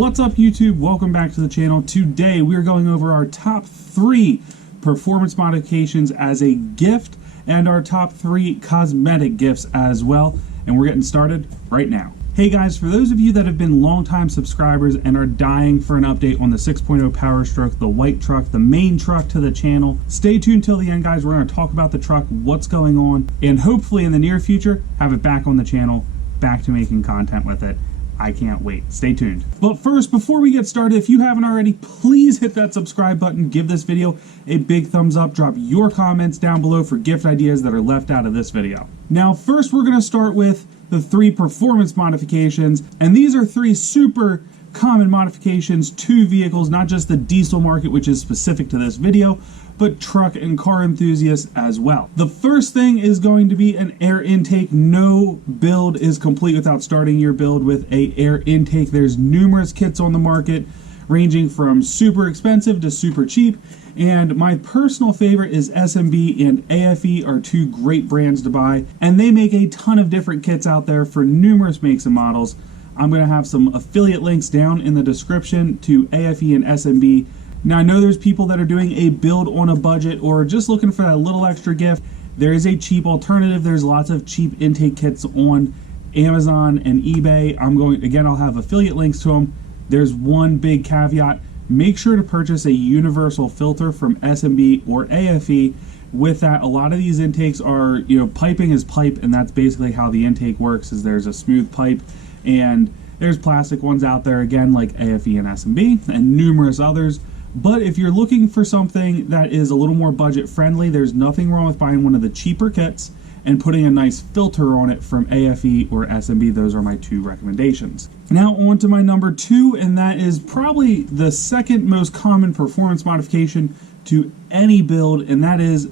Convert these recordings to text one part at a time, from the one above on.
What's up YouTube? Welcome back to the channel. Today we're going over our top 3 performance modifications as a gift and our top 3 cosmetic gifts as well. And we're getting started right now. Hey guys, for those of you that have been longtime subscribers and are dying for an update on the 6.0 Power Stroke, the white truck, the main truck to the channel, stay tuned till the end guys. We're going to talk about the truck, what's going on, and hopefully in the near future have it back on the channel, back to making content with it. I can't wait. Stay tuned. But first, before we get started, if you haven't already, please hit that subscribe button, give this video a big thumbs up, drop your comments down below for gift ideas that are left out of this video. Now, first we're going to start with the 3 performance modifications, and these are 3 super common modifications to vehicles, not just the diesel market, which is specific to this video, but truck and car enthusiasts as well. The first thing is going to be an air intake. No build is complete without starting your build with an air intake. There's numerous kits on the market ranging from super expensive to super cheap, and my personal favorite is SMB and AFE are 2 great brands to buy, and they make a ton of different kits out there for numerous makes and models. I'm going to have some affiliate links down in the description to AFE and SMB. Now, I know there's people that are doing a build on a budget or just looking for that little extra gift. There is a cheap alternative. There's lots of cheap intake kits on Amazon and eBay. I'll have affiliate links to them. There's one big caveat. Make sure to purchase a universal filter from SMB or AFE. With that, a lot of these intakes are, piping is pipe, and that's basically how the intake works, is there's a smooth pipe, and there's plastic ones out there, again, like AFE and SMB, and numerous others. But if you're looking for something that is a little more budget friendly, there's nothing wrong with buying one of the cheaper kits and putting a nice filter on it from AFE or SMB. Those are my 2 recommendations. Now on to my number 2, and that is probably the second most common performance modification to any build, and that is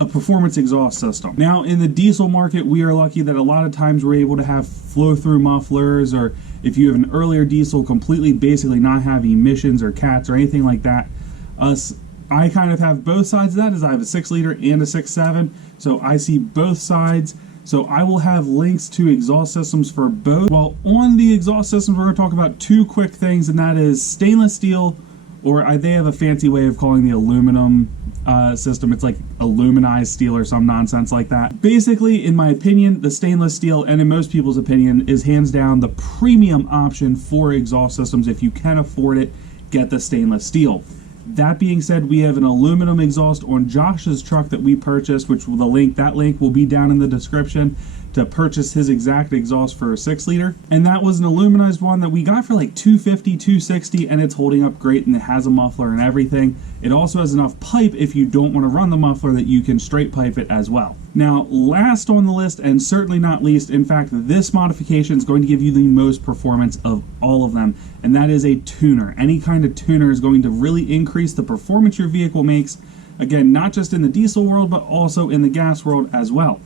a performance exhaust system. Now in the diesel market, we are lucky that a lot of times we're able to have flow-through mufflers, or if you have an earlier diesel, completely basically not have emissions or cats or anything like that. I kind of have both sides of that, as I have a 6-liter and a 6.7, so I see both sides. So I will have links to exhaust systems for both. Well, on the exhaust systems, we're going to talk about 2 quick things, and that is stainless steel, or they have a fancy way of calling the aluminum system. It's like aluminized steel or some nonsense like that. Basically, in my opinion, the stainless steel, and in most people's opinion, is hands down the premium option for exhaust systems. If you can afford it, get the stainless steel. That being said, we have an aluminum exhaust on Josh's truck that we purchased, which that link will be down in the description, to purchase his exact exhaust for a 6-liter. And that was an aluminized one that we got for like $250, $260, and it's holding up great, and it has a muffler and everything. It also has enough pipe if you don't want to run the muffler that you can straight pipe it as well. Now, last on the list, and certainly not least, in fact, this modification is going to give you the most performance of all of them, and that is a tuner. Any kind of tuner is going to really increase the performance your vehicle makes. Again, not just in the diesel world, but also in the gas world as well.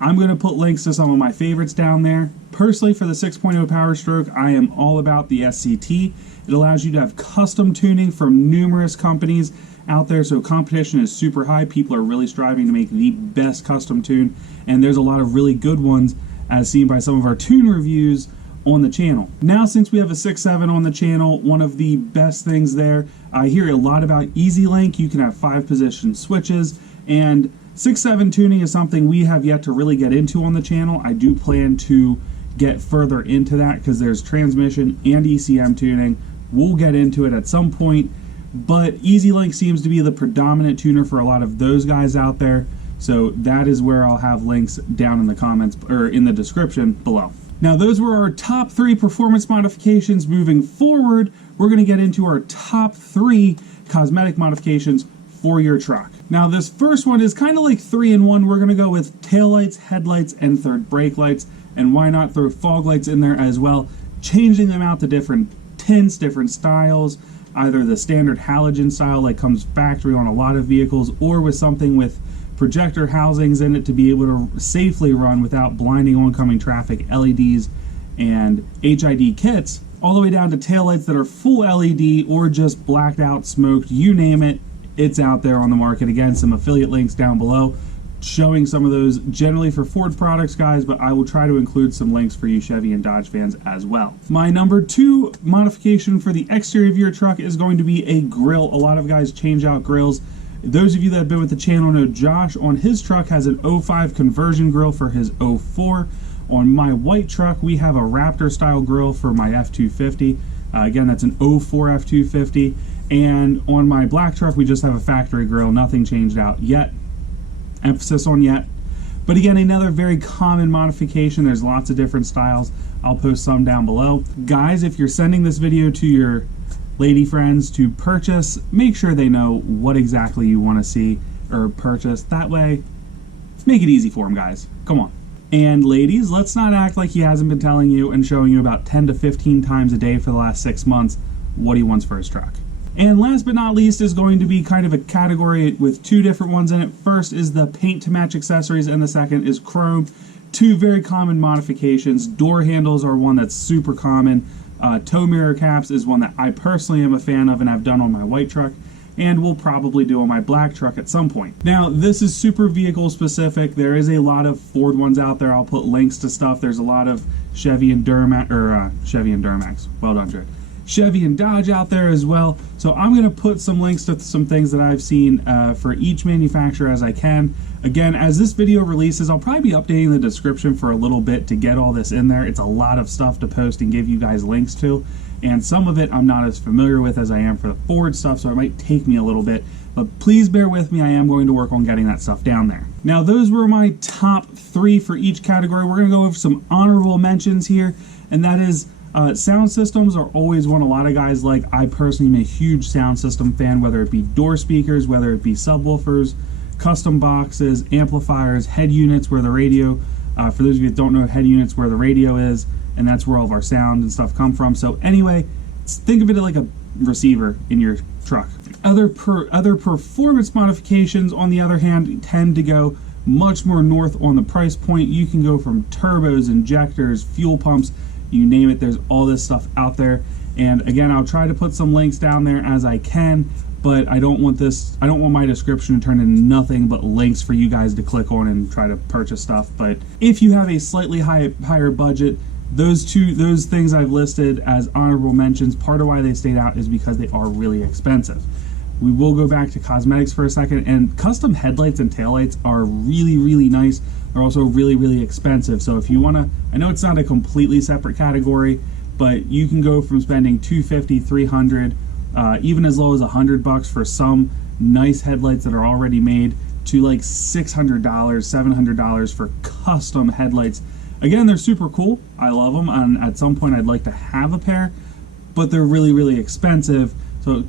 I'm going to put links to some of my favorites down there. Personally, for the 6.0 Power Stroke, I am all about the SCT. It allows you to have custom tuning from numerous companies out there, so competition is super high. People are really striving to make the best custom tune, and there's a lot of really good ones, as seen by some of our tune reviews on the channel. Now, since we have a 6.7 on the channel, one of the best things there, I hear a lot about Easy Link. You can have 5-position switches, and 6.7 tuning is something we have yet to really get into on the channel. I do plan to get further into that because there's transmission and ECM tuning. We'll get into it at some point, but Easy Link seems to be the predominant tuner for a lot of those guys out there. So that is where I'll have links down in the comments or in the description below. Now, those were our top 3 performance modifications. Moving forward, we're going to get into our top 3 cosmetic modifications for your truck. Now, this first one is kind of like 3 in 1. We're going to go with taillights, headlights, and third brake lights, and why not throw fog lights in there as well, changing them out to different tints, different styles, either the standard halogen style like comes factory on a lot of vehicles, or with something with projector housings in it to be able to safely run without blinding oncoming traffic, LEDs and HID kits, all the way down to taillights that are full LED or just blacked out, smoked, you name it. It's out there on the market. Again, some affiliate links down below. showing some of those generally for Ford products, guys, but I will try to include some links for you Chevy and Dodge fans as well. My number 2 modification for the exterior of your truck is going to be a grill. A lot of guys change out grills. Those of you that have been with the channel know Josh on his truck has an 05 conversion grill for his 04. On my white truck, we have a Raptor style grill for my F250. Again, that's an 04 F250. And on my black truck, we just have a factory grill. Nothing changed out yet. Emphasis on yet. But again, another very common modification. There's lots of different styles. I'll post some down below. Guys, if you're sending this video to your lady friends to purchase, make sure they know what exactly you want to see or purchase. That way, make it easy for them, guys. Come on. And ladies, let's not act like he hasn't been telling you and showing you about 10 to 15 times a day for the last 6 months what he wants for his truck. And last but not least is going to be kind of a category with 2 different ones in it. First is the paint to match accessories, and the second is chrome. 2 very common modifications. Door handles are one that's super common. Tow mirror caps is one that I personally am a fan of and I've done on my white truck, and will probably do on my black truck at some point. Now, this is super vehicle specific. There is a lot of Ford ones out there. I'll put links to stuff. There's a lot of Chevy and Duramax. Well done, Jared. Chevy and Dodge out there as well. So I'm going to put some links to some things that I've seen for each manufacturer as I can. Again, as this video releases, I'll probably be updating the description for a little bit to get all this in there. It's a lot of stuff to post and give you guys links to. And some of it I'm not as familiar with as I am for the Ford stuff, so it might take me a little bit. But please bear with me, I am going to work on getting that stuff down there. Now, those were my top 3 for each category. We're going to go over some honorable mentions here, and that is sound systems are always one a lot of guys like. I personally am a huge sound system fan, whether it be door speakers, whether it be subwoofers, custom boxes, amplifiers, head units where the radio, for those of you that don't know, head units where the radio is, and that's where all of our sound and stuff come from. So anyway, think of it like a receiver in your truck. Other performance modifications, on the other hand, tend to go much more north on the price point. You can go from turbos, injectors, fuel pumps, you name it. There's all this stuff out there. And again, I'll try to put some links down there as I can, but I don't want my description to turn into nothing but links for you guys to click on and try to purchase stuff. But if you have a slightly higher budget, those things I've listed as honorable mentions, part of why they stayed out is because they are really expensive. We will go back to cosmetics for a second, and custom headlights and taillights are really, really nice. They're also really, really expensive. So if you want to, I know it's not a completely separate category, but you can go from spending $250, $300, even as low as $100 for some nice headlights that are already made, to like $600, $700 for custom headlights. Again, they're super cool. I love them, and at some point I'd like to have a pair, but they're really, really expensive. So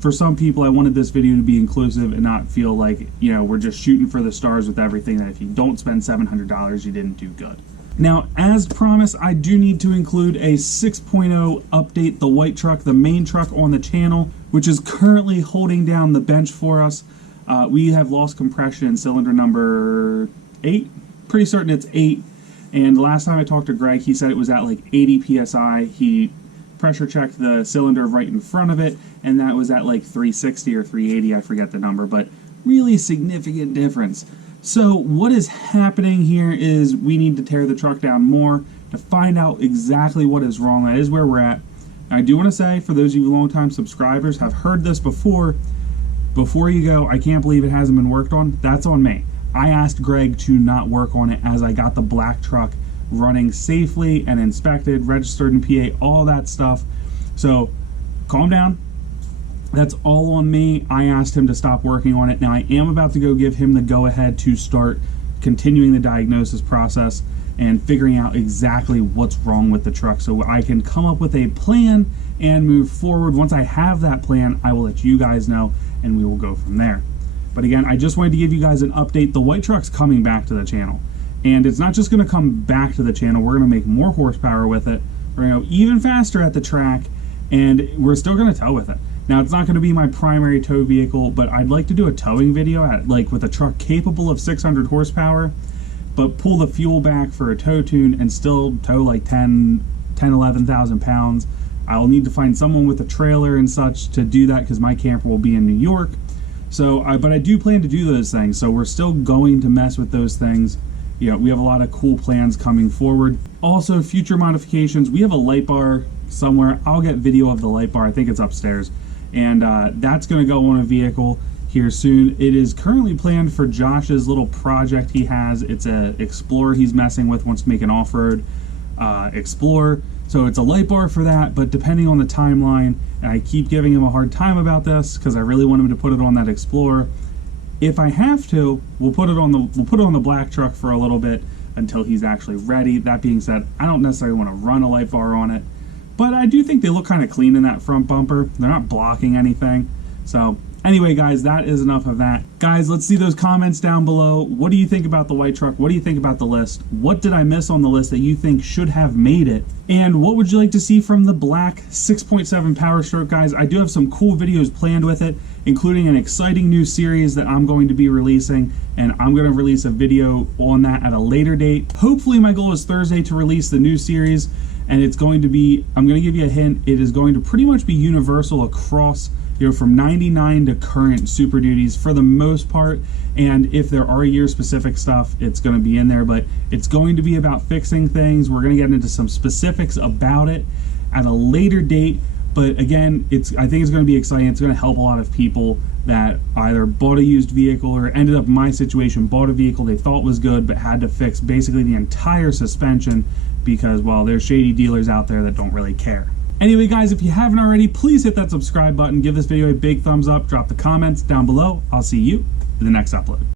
for some people, I wanted this video to be inclusive and not feel like, you know, we're just shooting for the stars with everything, that if you don't spend $700, you didn't do good. Now, as promised, I do need to include a 6.0 update, the white truck, the main truck on the channel, which is currently holding down the bench for us. We have lost compression in cylinder number 8. Pretty certain it's 8. And last time I talked to Greg, he said it was at like 80 PSI. He pressure checked the cylinder right in front of it, and that was at like 360 or 380, I forget the number, but really significant difference. So what is happening here is we need to tear the truck down more to find out exactly what is wrong. That is where we're at. I do want to say, for those of you long-time subscribers have heard this before you go, I can't believe it hasn't been worked on. That's on me. I asked Greg to not work on it as I got the black truck running safely and inspected, registered in PA, all that stuff. So calm down. That's all on me. I asked him to stop working on it. Now I am about to go give him the go-ahead to start continuing the diagnosis process and figuring out exactly what's wrong with the truck, so I can come up with a plan and move forward. Once I have that plan, I will let you guys know, and we will go from there. But again, I just wanted to give you guys an update. The white truck's coming back to the channel, and it's not just going to come back to the channel. We're going to make more horsepower with it. We're going to go even faster at the track, and we're still going to tow with it. Now, it's not going to be my primary tow vehicle, but I'd like to do a towing video with a truck capable of 600 horsepower, but pull the fuel back for a tow tune and still tow like 11,000 pounds. I'll need to find someone with a trailer and such to do that because my camper will be in New York. So, but I do plan to do those things. So we're still going to mess with those things. You know, we have a lot of cool plans coming forward. Also, future modifications. We have a light bar somewhere. I'll get video of the light bar. I think it's upstairs. And that's going to go on a vehicle here soon. It is currently planned for Josh's little project he has. It's a Explorer he's messing with, wants to make an off-road Explorer. So it's a light bar for that, but depending on the timeline, and I keep giving him a hard time about this because I really want him to put it on that Explorer. If I have to, we'll put it on the black truck for a little bit until he's actually ready. That being said, I don't necessarily want to run a light bar on it, but I do think they look kind of clean in that front bumper. They're not blocking anything. So anyway, guys, that is enough of that. Guys, let's see those comments down below. What do you think about the white truck? What do you think about the list? What did I miss on the list that you think should have made it? And what would you like to see from the black 6.7 Power Stroke, guys? I do have some cool videos planned with it, including an exciting new series that I'm going to be releasing, and I'm going to release a video on that at a later date. Hopefully my goal is Thursday to release the new series, and it's going to be, I'm going to give you a hint, it is going to pretty much be universal across, you know, from 99 to current Super Duties for the most part. And if there are year-specific stuff, it's going to be in there, but it's going to be about fixing things. We're going to get into some specifics about it at a later date. But again, I think it's going to be exciting. It's going to help a lot of people that either bought a used vehicle or ended up in my situation, bought a vehicle they thought was good, but had to fix basically the entire suspension because, well, there's shady dealers out there that don't really care. Anyway, guys, if you haven't already, please hit that subscribe button. Give this video a big thumbs up. Drop the comments down below. I'll see you in the next upload.